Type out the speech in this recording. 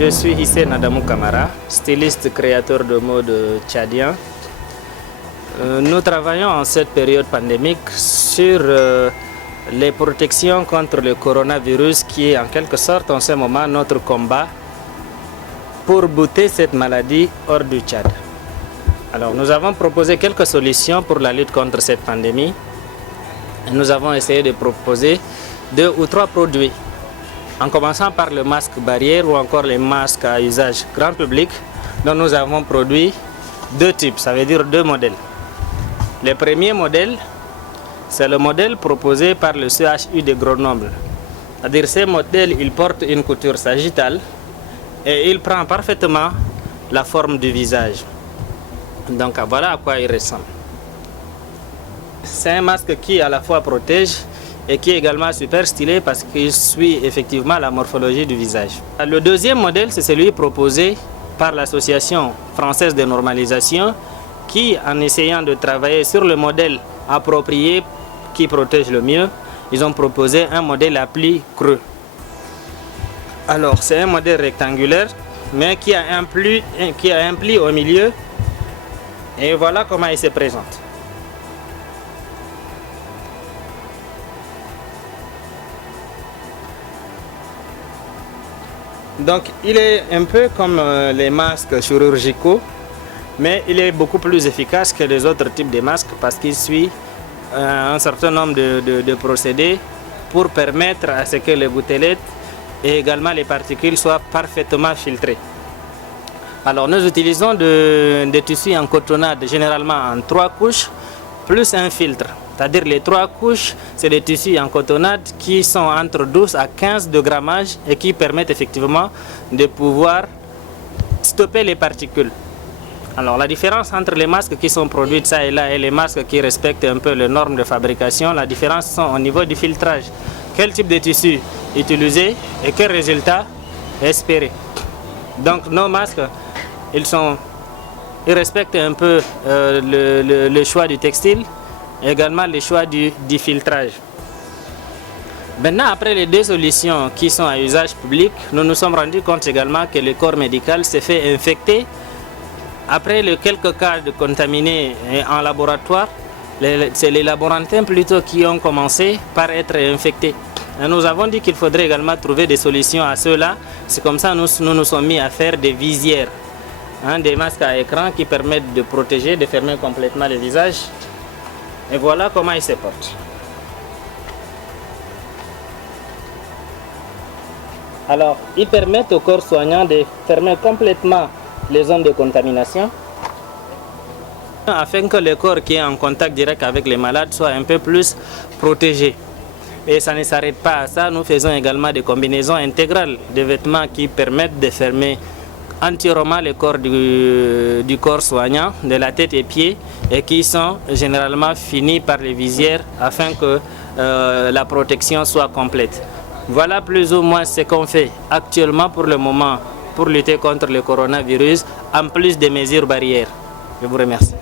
Je suis Hissène Adamou Kamara, styliste créateur de mode tchadien. Nous travaillons en cette période pandémique sur les protections contre le coronavirus qui est en quelque sorte en ce moment notre combat pour bouter cette maladie hors du Tchad. Alors nous avons proposé quelques solutions pour la lutte contre cette pandémie. Nous avons essayé de proposer 2 ou 3 produits. En commençant par le masque barrière ou encore les masques à usage grand public, dont nous avons produit 2 types, ça veut dire 2 modèles. Le premier modèle, c'est le modèle proposé par le CHU de Grenoble. C'est-à-dire ce modèle, il porte une couture sagittale et il prend parfaitement la forme du visage. Donc voilà à quoi il ressemble. C'est un masque qui à la fois protège et qui est également super stylé parce qu'il suit effectivement la morphologie du visage. Le deuxième modèle, c'est celui proposé par l'Association française de normalisation qui, en essayant de travailler sur le modèle approprié qui protège le mieux, ils ont proposé un modèle à pli creux. Alors, c'est un modèle rectangulaire, mais qui a un pli au milieu. Et voilà comment il se présente. Donc il est un peu comme les masques chirurgicaux, mais il est beaucoup plus efficace que les autres types de masques parce qu'il suit un certain nombre de procédés pour permettre à ce que les gouttelettes et également les particules soient parfaitement filtrées. Alors nous utilisons des tissus en cotonnade généralement en 3 couches plus un filtre. C'est-à-dire les 3 couches, c'est des tissus en cotonnade qui sont entre 12 à 15 de grammage et qui permettent effectivement de pouvoir stopper les particules. Alors la différence entre les masques qui sont produits ça et là et les masques qui respectent un peu les normes de fabrication, la différence sont au niveau du filtrage. Quel type de tissu utiliser et quel résultat espérer. Donc nos masques, ils respectent un peu le choix du textile, également le choix du filtrage. Maintenant, après les 2 solutions qui sont à usage public, nous nous sommes rendus compte également que le corps médical s'est fait infecter. Après les quelques cas de contaminés en laboratoire, c'est les laborantins plutôt qui ont commencé par être infectés. Et nous avons dit qu'il faudrait également trouver des solutions à cela. C'est comme ça que nous nous sommes mis à faire des visières, des masques à écran qui permettent de protéger, de fermer complètement le visage. Et voilà comment ils se portent. Alors, ils permettent au corps soignant de fermer complètement les zones de contamination afin que le corps qui est en contact direct avec les malades soit un peu plus protégé. Et ça ne s'arrête pas à ça, nous faisons également des combinaisons intégrales de vêtements qui permettent de fermer entièrement le corps du corps soignant, de la tête et pieds, et qui sont généralement finis par les visières afin que la protection soit complète. Voilà plus ou moins ce qu'on fait actuellement pour le moment pour lutter contre le coronavirus, en plus des mesures barrières. Je vous remercie.